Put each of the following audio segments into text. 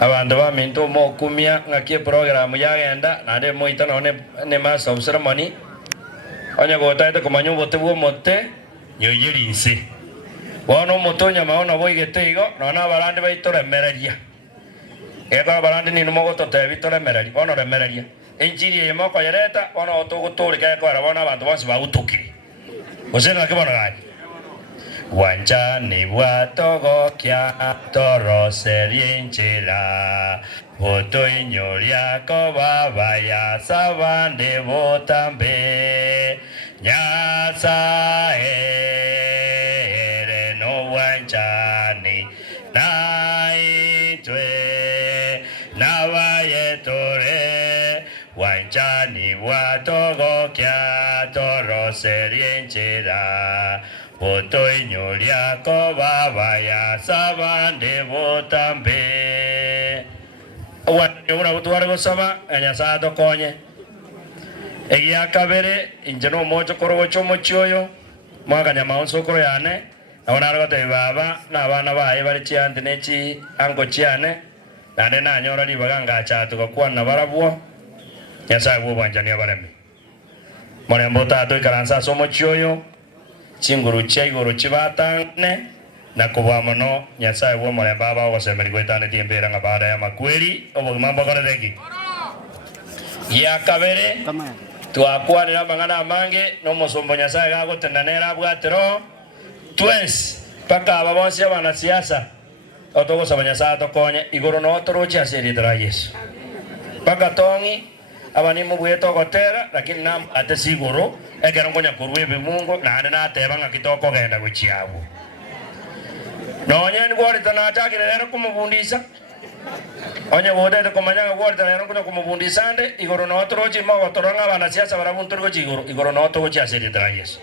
Abantu baminto mo kumia ngakie program yagenda nande moita ne master of ceremony onya gotaite kumanyo bote bwo mote nyoyirinse bono motonya maona boigete igo nona barande baitoremereria ega barande ni no gotote bitoremereria bono remereria enjiri yemo koyereta bono otugutulika ko arabona abantu bonse bagutukire osenga ke bono gaji wanja ni watogo kia toro serienchela voto inyoria ko baba ya sabande votambe nyasa ere no wanja ni naitwe nawayetore wanja ni watogo kia toro serienchela voto inyoria ko baba ya sabande votambe una butuare gosoma anyasa tokonye egia kabere injeno mocho koro chomo chioyo mwaga nyama onsokoro yane abona rote baba na bana bae bari chiande nechi ango chiane nande na nyora libaganga chatu ko kwana barabwo nyasa bwo banjania bareme mone mbota to ikaransa somo chioyo chinguru chaigoro chibatane na kubamano nyasaye bwo mole baba osemeri gwetane tiembera nga baada ya makweli obugimamba korereki ya kabere twakwanira mangana mange no musombo nyasaye gagotendanera bwatero twens paka ababonse abana siasa otogosaba nyasaye tokonye igoro no torochi aseritera Yesu paka tongi abani mubweto gotera lakini nam atesigoro egero ngonya kurwebe Mungu na ane nateba nga kitoko genda guchiabu nonye ngori tana atakire lero kumubundisa onye wodete komanya ngori tana lero kumubundisa ande igoro no torochi mo toronga bana siasa barabuntu go chigoro igoro no to gochi aseri tra Yesu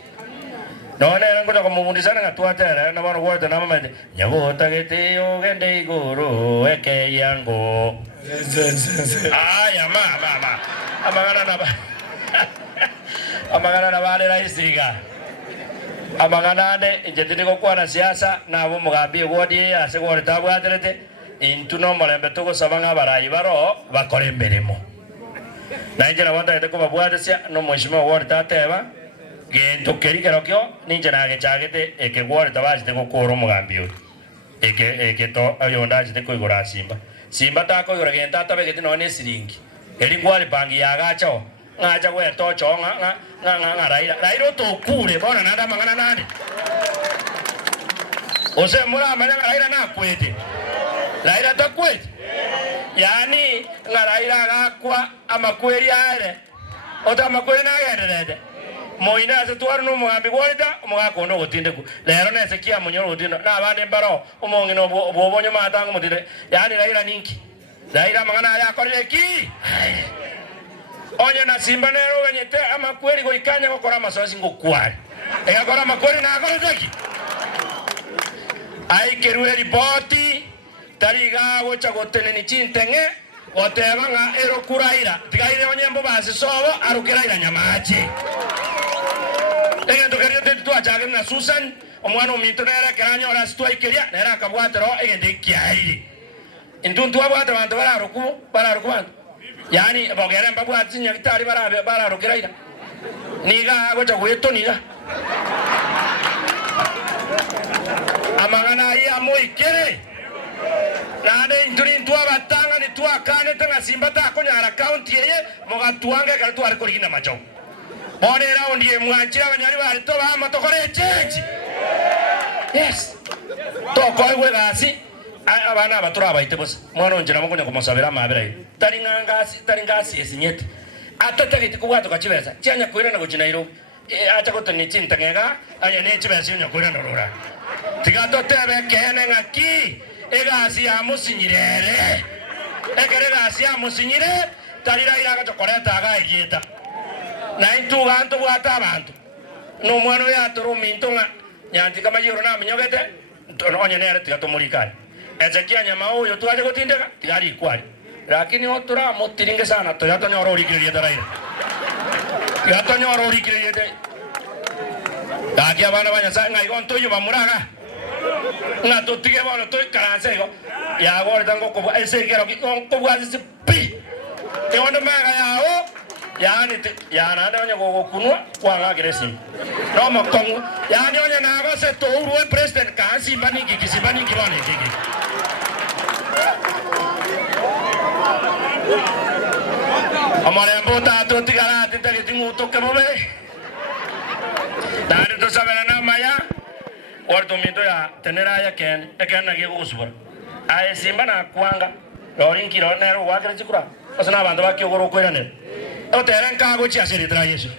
none ngo kumubundisa nga tuatera na bana wode na mama nyabo tagete ogende igoro eke yango aya mama amagana na bale raisiga amagana ande injetini ko kwana siasa na abo mugambi wodi ase gore tabwaterete intuno molembe tugo sabanga barayi baro bakore mberemo nainjera wanda ete ko babwatesia no mwishimo wodi tateba gento kerikero kyo ninjera ge chagete eke gore tabashite ko koro mugambi yo eke to ayonda jite ko igora simba ta ko igora genta tabegete no ne siringi eri gwali bangi yagacho ngacha we to chonga nga rairo to kure bona nanda mangana nande ose mura manya raira na kwete raira to kwete yani nga raira gakwa amakweri are ota amakweri na gerede moina se tuar no mugambi gwalita umugako no gotinde ku lero nese kia munyoro gotinde na abande mbaro umongi no bobonyo matango mutire yani raira ninki raira mangana ya korire ki onye na simba nero wenyete ama kweli go ikanya gukora masozi ngokwari egakora makweli na akoreteki aikeruwe ripoti tariga gocha goteneni chintenge oteba nga ero kuraira tigaire onye mbo basi sobo arukiraira nyamache egento kariyo tetu achage na Susan omwana ominto nera keranyo ora stwaikeria nera kabwatero egende kiairi intuntu abwate bantu bararuku yani bogere mbabu atinya kitari bara rukiraira niga gocha gweto niga amangana ya moikere nane induri ntwa batanga ni twa kane tanga simba ta konyara county ye mogatuanga kaltu ari korigina macho bonera ondie mwanchira banyari bari to ba matokore chechi yes to koigwe gasi abana batura baite bose mwana onjira mukonya kumusabira mabira taringasi esinyete atategete kubwato kachibesa cyanya kwira na gukinairo acha gotoni chintangega anya ne chibesa nyo kwira ndorora tigato tebe kene ngaki egasi ya musinyirere egere gasi ya musinyire tarira ira gato koreta ga igita na intu ganto bwata abantu no mwana ya turuminto nga nyanti kama yoro na minyogete onye ne tigato murikani ezekia nyama huyo tuaje gotindeka tigari kwali lakini otura motiringe sana to yato nyoro rikirie daraira yato nyoro rikirie de akia bana banya sanga igonto yo bamuraga nga tutige bono to karanse go ya go tango ko ese kero ko bwazi pi e wona maga yao yani yana ndonya go kunwa kwa nga gresi no makongo yani onya na go se to uruwe president kasi baniki kisibaniki bone tiki amare mbota to tigara titari tingu to kemobe dare to sabena na maya ordo mito ya tenera ya ken na ge usbur aye simba na kwanga lorin kiro nero wa kre chikura osana bando ba ke goro ko ne o teren ka go chi asiri tra yesu